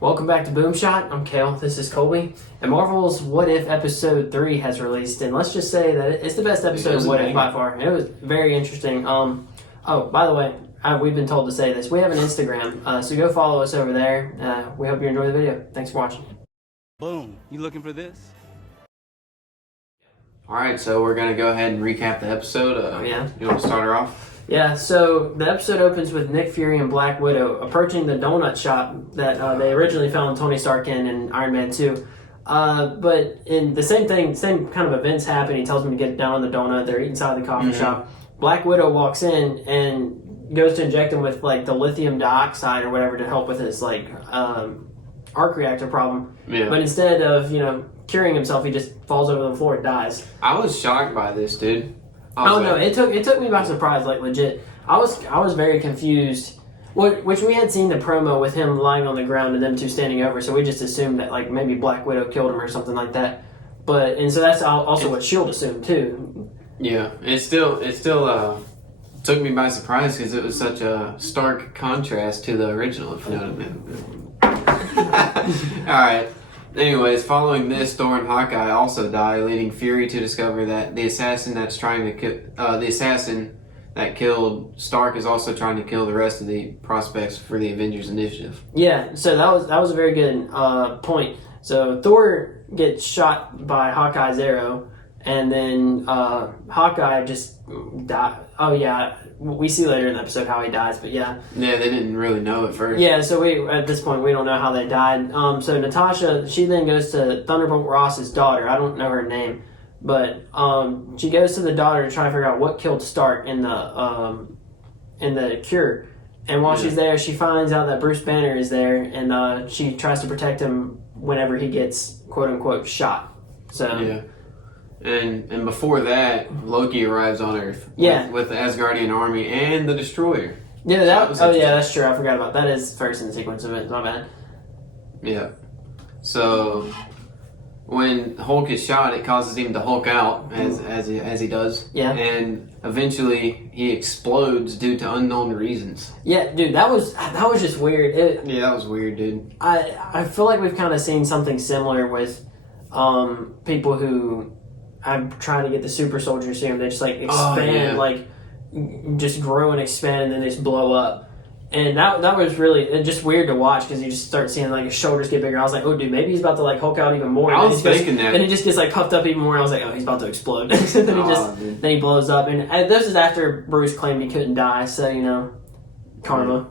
Welcome back to Boomshot. I'm Kale. This is Colby. And Marvel's What If Episode 3 has released, and let's just say that it's the best episode of What If by far. It was very interesting. Oh, by the way, we've been told to say this. We have an Instagram, so go follow us over there. We hope you enjoy the video. Thanks for watching. Boom. You looking for this? Alright, so we're going to go ahead and recap the episode. Yeah. You want to start her off? Yeah, so the episode opens with Nick Fury and Black Widow approaching the donut shop that they originally found Tony Stark in Iron Man 2. But in the same kind of events happen. He tells them to get down on the donut. They're inside the coffee shop. Black Widow walks in and goes to inject him with like the lithium dioxide or whatever to help with his like arc reactor problem. Yeah. But instead of, curing himself, he just falls over the floor and dies. I was shocked by this, dude. No, it took me by surprise, like legit. I was very confused. Which we had seen the promo with him lying on the ground and them two standing over, so we just assumed that like maybe Black Widow killed him or something like that. And so that's also what S.H.I.E.L.D. assumed too. Yeah, it still took me by surprise because it was such a stark contrast to the original, if you know what I mean. Alright. Anyways, following this, Thor and Hawkeye also die, leading Fury to discover that the assassin that killed Stark is also trying to kill the rest of the prospects for the Avengers initiative. Yeah, so that was a very good point. So Thor gets shot by Hawkeye's arrow, and then Hawkeye just died. Oh yeah, we see later in the episode how he dies, but yeah. Yeah, they didn't really know at first. Yeah, so at this point we don't know how they died. So Natasha, she then goes to Thunderbolt Ross's daughter. I don't know her name, but she goes to the daughter to try to figure out what killed Stark in the cure. And while she's there, she finds out that Bruce Banner is there, and she tries to protect him whenever he gets quote unquote shot. So yeah. And before that, Loki arrives on Earth with the Asgardian army and the Destroyer. Yeah, that's true. I forgot about that. Is first in the sequence of events. My bad. Yeah. So when Hulk is shot, it causes him to Hulk out as he does. Yeah. And eventually he explodes due to unknown reasons. Yeah, dude, that was just weird. That was weird, dude. I feel like we've kind of seen something similar with people who I'm trying to get the super soldier serum. They just like expand, like just grow and expand, and then they just blow up. And that was really just weird to watch because you just start seeing like his shoulders get bigger. I was like, oh, dude, maybe he's about to like Hulk out even more. I was thinking that. Then he just gets like puffed up even more. I was like, oh, he's about to explode. Then he blows up. And this is after Bruce claimed he couldn't die. So karma.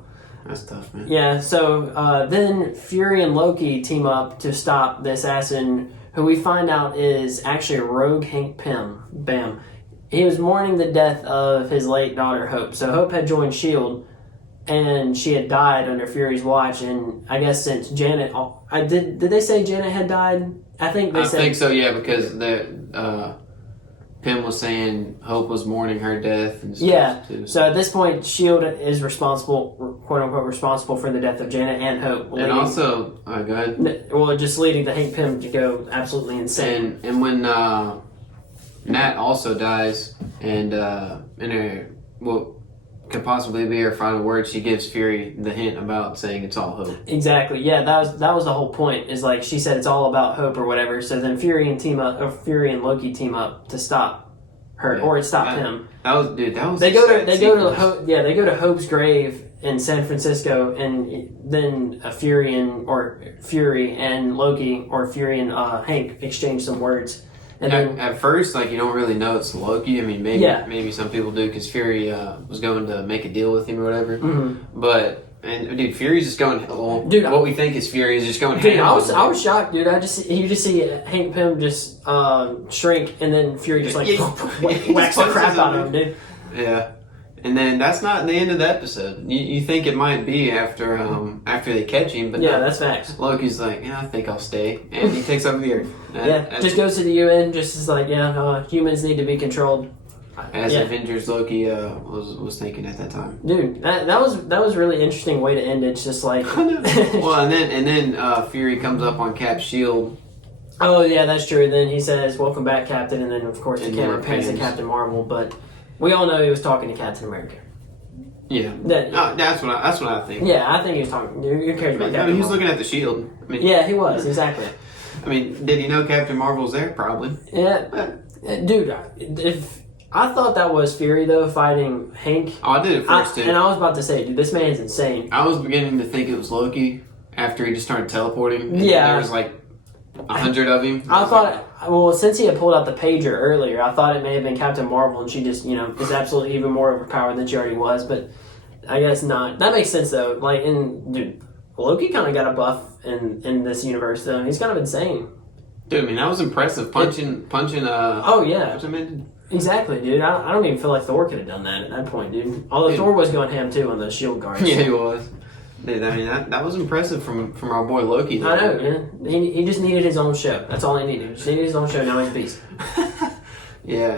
That's tough, man. Yeah. So then Fury and Loki team up to stop the assassin, who we find out is actually a rogue Hank Pym. Bam. He was mourning the death of his late daughter, Hope. So Hope had joined S.H.I.E.L.D., and she had died under Fury's watch. And I guess since Janet... Did they say Janet had died? I think they said... I think so, yeah, because Pym was saying Hope was mourning her death and stuff, too. So at this point, S.H.I.E.L.D. is responsible, quote-unquote, responsible for the death of Janet and Hope. And also... go ahead. Well, just leading the Hank Pym to go absolutely insane. And when Nat also dies, and in her... Well, could possibly be her final words, she gives Fury the hint about saying it's all Hope. Exactly. Yeah, that was the whole point. Is like she said it's all about Hope or whatever. So then Fury and Loki team up to stop her or stop him. They go to Hope's grave in San Francisco, and then Fury and Loki or Fury and Hank exchange some words. And at first, you don't really know it's Loki. I mean, maybe some people do because Fury was going to make a deal with him or whatever. Mm-hmm. But Fury's just going. What we think is Fury is just going. Dude, I was shocked, dude. You just see Hank Pym just shrink, and then Fury just whacks the crap out of him, dude. Yeah. And then that's not the end of the episode. You think it might be after they catch him, but no. That's facts. Loki's like, I think I'll stay, and he takes over the Earth. Just goes to the UN, just is like, humans need to be controlled. As Avengers Loki was thinking at that time. Dude, that was really interesting way to end it. It's just like, well, and then Fury comes up on Cap's shield. Oh yeah, that's true. And then he says, "Welcome back, Captain," and then of course the camera pans to Captain Marvel, but. We all know he was talking to Captain America. Yeah, That, that's what I think. yeah, I think he was talking. Who cares about Captain I mean, he was Marvel? looking at the shield. I mean, Yeah, he was exactly. I mean, did he know Captain Marvel's there? Probably. Yeah, dude. If I thought that was Fury though fighting Hank, Oh, I did it first too. and I was about to say, dude, this man's insane. I was beginning to think it was Loki after he just started teleporting. And Yeah. there was like 100 of him. I thought, well, since he had pulled out the pager earlier, I thought it may have been Captain Marvel, and she just, is absolutely even more overpowered than she already was. But I guess not. That makes sense though. Like, dude, Loki kind of got a buff in this universe though. He's kind of insane. Dude, I mean, that was impressive. Punching. Oh yeah, what's it meant? exactly, dude. I don't even feel like Thor could have done that at that point, dude. Although Thor was going ham too on the shield guards. Yeah, he was. Dude, I mean, that was impressive from our boy Loki. Though. I know, man. He just needed his own show. That's all he needed. He just needed his own show. Now he's beast. Yeah.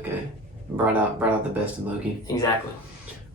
Okay. Brought out the best in Loki. Exactly.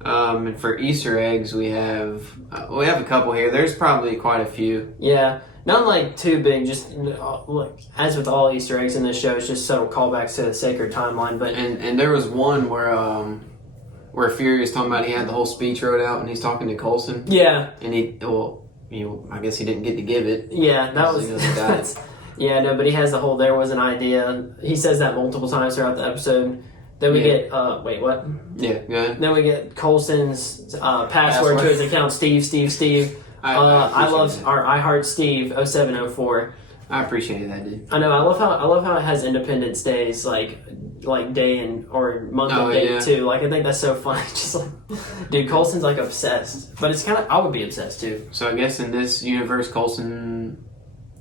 And for Easter eggs, we have a couple here. There's probably quite a few. Yeah. Not like too big, just look, as with all Easter eggs in this show, it's just subtle callbacks to the sacred timeline. But And there was one where Fury is talking about he had the whole speech wrote out and he's talking to Coulson. yeah, And I guess he didn't get to give it. yeah, that was. He doesn't die. That's, yeah, no, but he has the whole. There was an idea. He says that multiple times throughout the episode. Then we get wait, what? Yeah, go ahead. Then we get Coulson's password to his account, Steve. I love our I Heart Steve 0704. I appreciated that, dude. I know. I love how it has Independence Days like day and or month of date yeah. too. Like I think that's so funny. Just like, dude, Coulson's like obsessed. But it's kind of I would be obsessed too. So I guess in this universe, Coulson,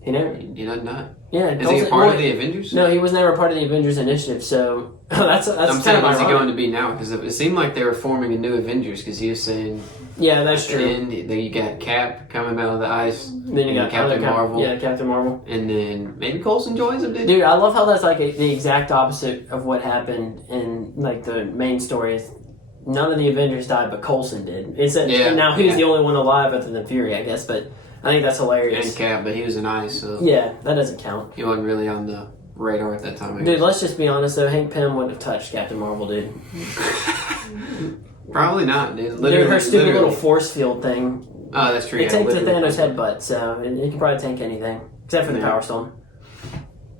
He never. he doesn't die. Yeah. Is he a part of the Avengers? No, he was never part of the Avengers Initiative. So that's I'm kind saying, of what's he ironic. going to be now? Because it seemed like they were forming a new Avengers. Because he was saying, Yeah, that's at the true. end, then you got Cap coming out of the ice. Then you got Captain Marvel. Yeah, Captain Marvel. And then maybe Coulson joins him, dude. Dude, I love how that's like the exact opposite of what happened in like the main story. None of the Avengers died, but Coulson did. Now he's the only one alive other than Fury, I guess. But I think that's hilarious. And Cap, but he was in ice, so Yeah, that doesn't count. he wasn't really on the radar at that time. I Dude, guess. let's just be honest though. Hank Pym wouldn't have touched Captain Marvel, dude. Probably not, dude. Dude, her stupid little force field thing. Oh, that's true. It yeah, tanked the literally. Thanos headbutt, so it can probably tank anything except for the Yeah. Power Stone.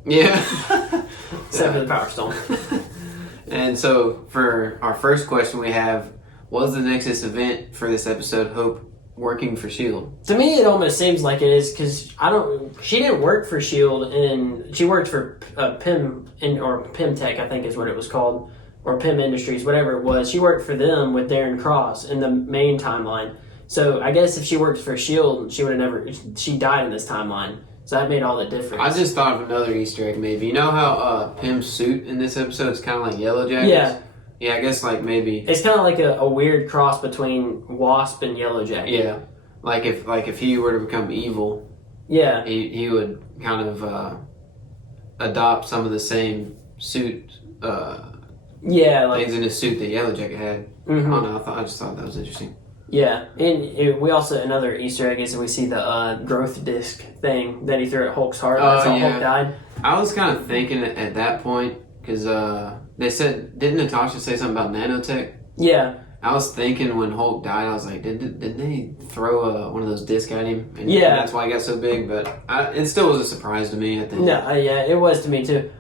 Yeah. Except for the Power Stone. And so for our first question, we have: was the Nexus event for this episode Hope working for Shield? To me, it almost seems like it is because she didn't work for Shield, and she worked for Pym or Pym Tech, I think is what it was called, or Pym Industries, whatever it was. She worked for them with Darren Cross in the main timeline. So I guess if she worked for Shield, she would have never. She died in this timeline, so that made all the difference. I just thought of another Easter egg. Maybe you know how Pym's suit in this episode is kind of like Yellow Jackets. Yeah. Yeah, I guess like maybe. It's kind of like a weird cross between Wasp and Yellow Jacket. Yeah, like if he were to become evil, Yeah. he would kind of adopt some of the same suit Yeah. Like. things in his suit that Yellow Jacket had. Mhm. I don't know. I just thought that was interesting. Yeah, and we also another Easter egg is that we see the growth disc thing that he threw at Hulk's heart. Oh, That's how yeah. Hulk died. I was kind of thinking at that point because they said, didn't Natasha say something about nanotech? Yeah, I was thinking when Hulk died, I was like, didn't they throw one of those discs at him? And Yeah. that's why he got so big. But it still was a surprise to me. I think. no, yeah, it was to me too.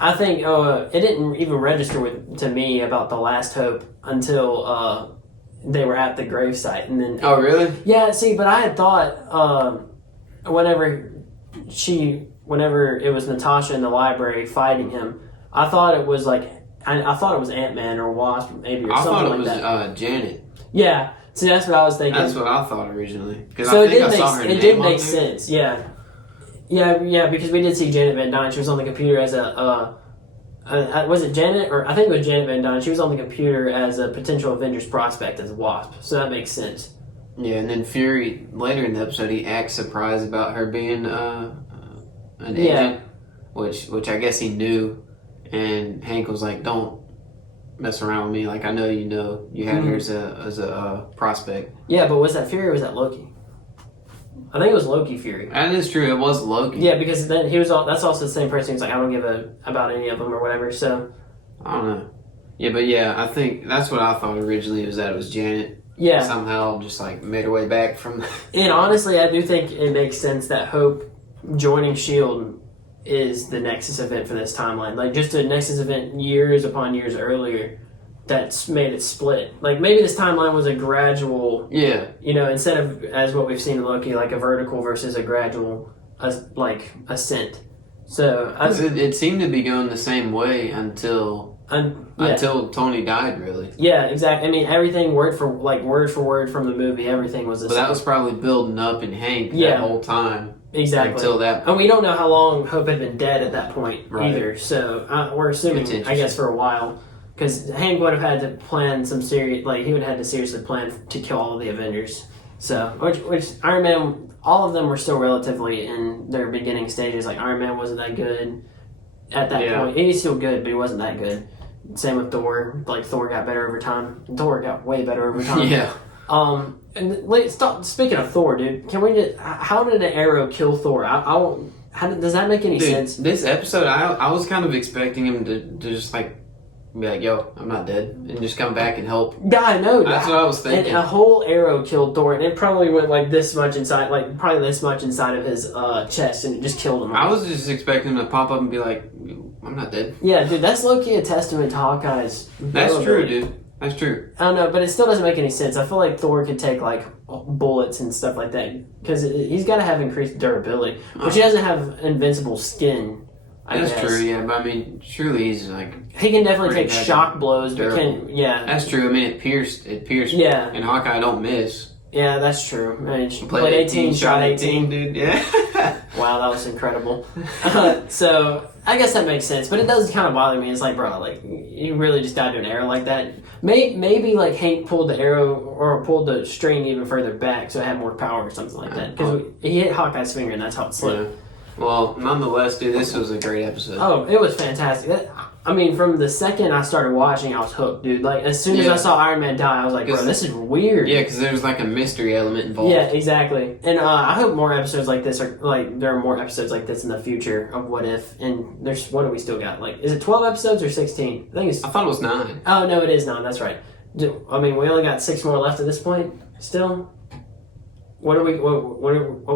I think it didn't even register to me about the last Hope until they were at the gravesite, and then Oh, really? yeah. See, but I had thought whenever it was Natasha in the library fighting him, I thought it was like I thought it was Ant-Man or Wasp maybe or I something thought it like was that. Janet. Yeah, see, that's what I was thinking. That's what I thought originally. Because So I it think did I saw her make name it did on make there. sense, yeah, because we did see Janet Van Dyne. She was on the computer as was it Janet or I think it was Janet Van Dyne. She was on the computer as a potential Avengers prospect as Wasp, so that makes sense. Yeah, and then Fury later in the episode he acts surprised about her being an agent, which I guess he knew, and Hank was like, "Don't mess around with me. Like I know you had her as a prospect." Yeah, but was that Fury or was that Loki? I think it was Loki Fury. That is true. It was Loki. Yeah, because then he was that's also the same person who's like, I don't give about any of them or whatever. So I don't know. Yeah, but yeah, I think that's what I thought originally was that it was Janet. Yeah. somehow just like made her way back from. And honestly, I do think it makes sense that Hope joining Shield is the Nexus event for this timeline. Like just a Nexus event years upon years earlier that's made it split. Like maybe this timeline was a gradual, Yeah. instead of as what we've seen in Loki, like a vertical versus a gradual, like ascent. So It seemed to be going the same way until Tony died, really. Yeah, exactly. I mean, everything word for word from the movie, everything was the But same. that was probably building up in Hank Yeah. that whole time. Exactly. Until that. And we don't know how long Hope had been dead at that point either. Right. So we're assuming, I guess, for a while. Because Hank would have had to plan some serious, like, he would have had to seriously plan to kill all of the Avengers. So, which Iron Man, all of them were still relatively in their beginning stages. Like, Iron Man wasn't that good at that point. He was still good, but he wasn't that good. Same with Thor. Like, Thor got better over time. Thor got way better over time. Yeah. And stop. Speaking of Thor, dude, can we just? How did an arrow kill Thor? Does that make any sense? This episode, I was kind of expecting him to just like be like, "Yo, I'm not dead," and just come back and help. Yeah, I know. That's what I was thinking. And a whole arrow killed Thor, and it probably went like this much inside, probably this much inside of his chest, and it just killed him. I was just expecting him to pop up and be like, "I'm not dead." Yeah, dude, that's low-key a testament to Hawkeye's. That's true, dude. That's true. I don't know, but it still doesn't make any sense. I feel like Thor could take like bullets and stuff like that because he's got to have increased durability, which he doesn't have invincible skin. That's true, yeah. But I mean, surely he's like he can definitely take pretty shock blows, but durable. yeah, That's true. I mean, it pierced. Yeah. And Hawkeye don't miss. yeah, that's true. I mean, Played 18, shot 18, dude. Yeah. Wow, that was incredible. So I guess that makes sense, but it does kind of bother me. It's like, bro, like you really just died to an arrow like that. Maybe like Hank pulled the arrow or pulled the string even further back so it had more power or something like that. Because he hit Hawkeye's finger and that's how it slipped. Yeah. Well, nonetheless, dude, this was a great episode. Oh, it was fantastic. I mean, from the second I started watching, I was hooked, dude. Like, as soon as I saw Iron Man die, I was like, bro, this is weird. Yeah, because there's like a mystery element involved. Yeah, exactly. And I hope more episodes like this are, like, there are more episodes like this in the future of What If. And what do we still got? Like, is it 12 episodes or 16? I think it's... I thought it was 9. Oh, no, it is 9. That's right. I mean, we only got 6 more left at this point, still. What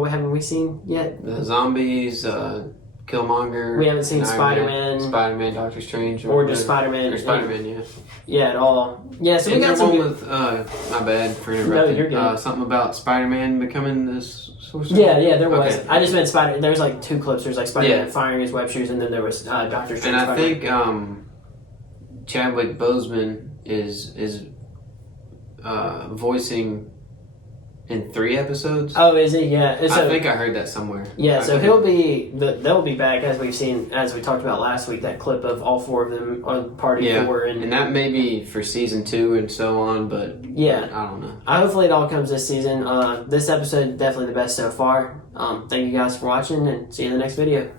haven't we seen yet? The zombies, Killmonger. We haven't seen Iron Spider-Man. Spider-Man, Doctor Strange. Or just Spider-Man. Or Spider-Man, yeah. Yeah, at all. Yeah, so we got some some... one with, my bad for interrupting. No, you're good. Something about Spider-Man becoming this sorcerer? Yeah, there was. Okay. I just meant Spider... There was like 2 clips. There's like Spider-Man firing his web shoes, and then there was Doctor Strange. And I Spider-Man. think Chadwick Boseman is voicing in 3 episodes. Oh, is he? Yeah. So, I think I heard that somewhere. Yeah, so they'll be back as we talked about last week. That clip of all 4 of them on Party 4, and that may be for season 2 and so on. But yeah, I don't know. Hopefully, it all comes this season. This episode definitely the best so far. Thank you guys for watching, and see you in the next video.